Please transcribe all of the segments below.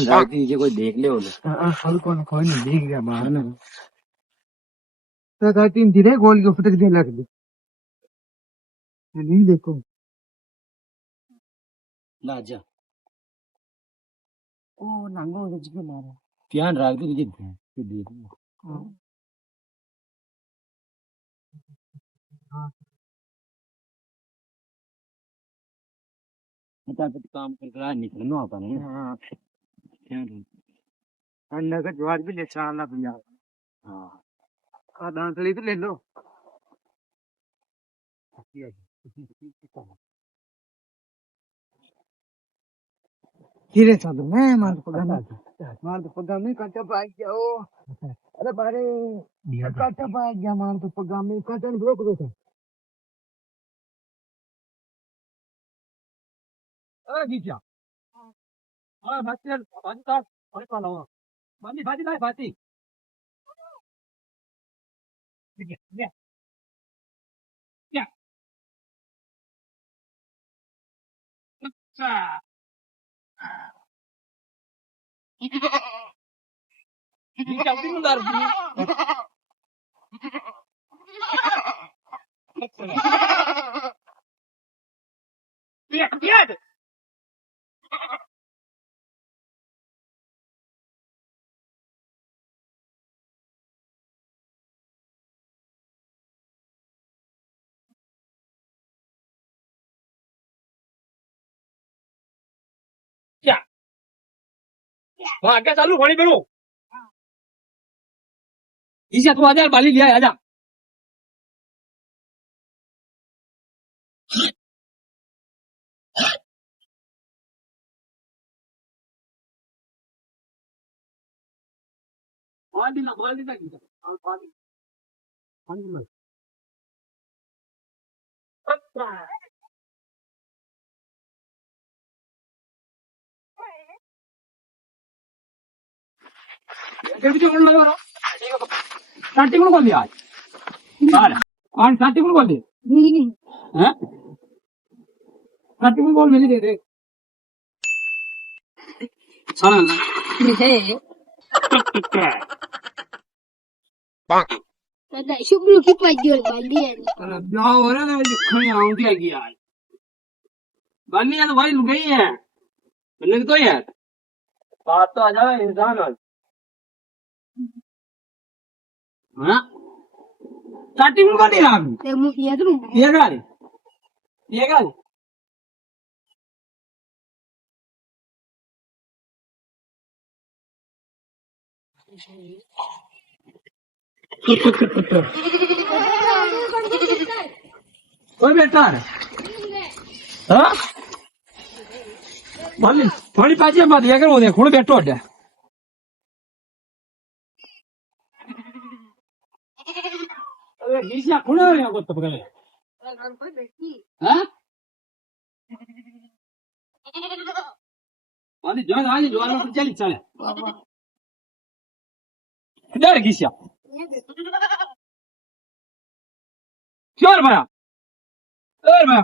जाती है कोई देख ले हल्को ने कोई नहीं देख गया बाहर ना तो कहती धीरे गोल के फटक दे लग दी नहीं देखो ना जा ओ नंगो रज के मारा ध्यान रख दे तुझे देख फटाफट काम कर निकलना आता नहीं हां ध्यान अन्ना का जवाब भी ले चलना पिया हाँ का दांतली तो ले लो धीरे चलो मैं मार तो पगा में काटा पाई जाओ अरे बारे काटा पाई गया मार तो पगा में काटा नहीं रोक दो अरे गीचा हां भाती का और का लाओ भाती लाए भाती ये ये ये अच्छा ये क्या भी उधार दी ये ये क्या वहां क्या चालू पानी भरो इसे तू आजा बाली लिया आजा पानी ना और पानी में अच्छा ये भी जोड़ लगा रहा स्टार्टिंग में बोल दिया आज और स्टार्टिंग में बोल दे नहीं हैं स्टार्टिंग में बोल मैंने दे दे सारा ना दादा शुक्र की पाजियो बाली है अरे जाओ रे ना खणी आउंदी आ गया बाली है तो भाई लुगाई है मैंने तो यार बात तो आ जाए इंसान आज हाँ स्टार्टिंग में नहीं रहा ये गाली कोई बेटा है हाँ बाली थोड़ी पाजी मत ये करो देखो बैठो अड्डा अरे नीचे खुला है को तो पकड़े हाँ बाली जो आज जो वाला चली चले डर कीसिया क्यों भाया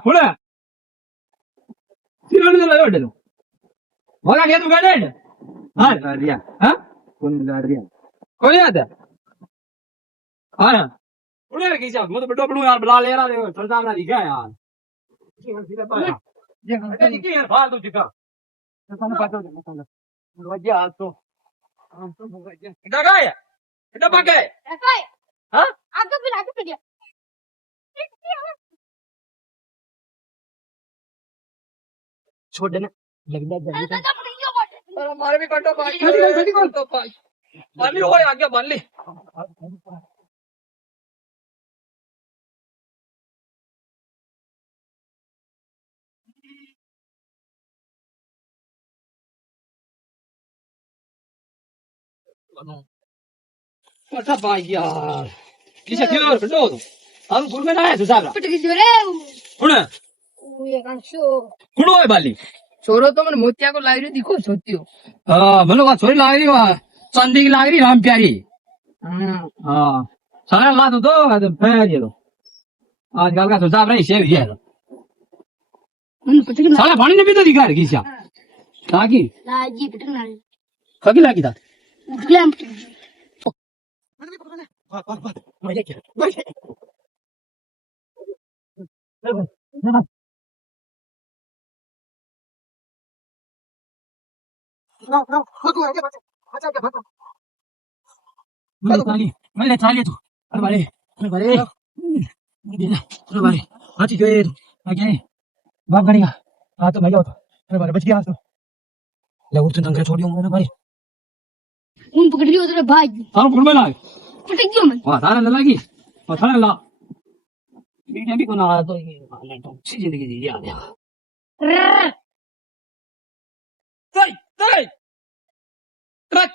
खुला सिर में लगा दे बोला क्या तू गाड़ी हाँ गाड़िया हाँ कौन गाड़िया कोई याद है हाँ उड़े कीसिया मैं तो बड़ो बड़ो यार बुला ले रहा है सरदार ना दिखा यार ये क्या यार फालतू दिखा तो पता है वजह आज तो हम तो वजह इधर गया इधर भाग गए हाँ आगे गया छोड़ देना लगता है दादा हमारे भी काटो पाई बाली हो आगे बाली अच्छा भाई यार किसे क्यों बड़ो हम गुड़ में ना है साहब पटकी जोरे कुण ये कांशो कुण है बाली छोरो तो मन मोतिया को लाग रही दिखो सोतियो हाँ मनो बात छोरी लाग रही वहाँ चांदी की लाग रही राम प्यारी हाँ सारा ला तो फिर ये तो आजकल का सुझाव नहीं शेव ये मन पटकी साला पानी ने भी तो दिखा रही क्या ताकि लाजी पटकी ખગી લાગી તા ગ્લેમ્પ મેં ચાલી તું અરે બારે अरे बारे हाथी जो ये आ गया है बाप गणेगा हाँ तो मैं गया तो अरे बारे बच गया तो ले उठ तंग छोड़ दियो मैंने भाई હું પકડી લ્યો તો ભાઈ तारो फोन में लाए પટી ગયો મને वाह तारा लगी और तारा ला बीटे भी कोना आया तो ये माने तो अच्छी जिंदगी जी आ गया तई तई ट्रक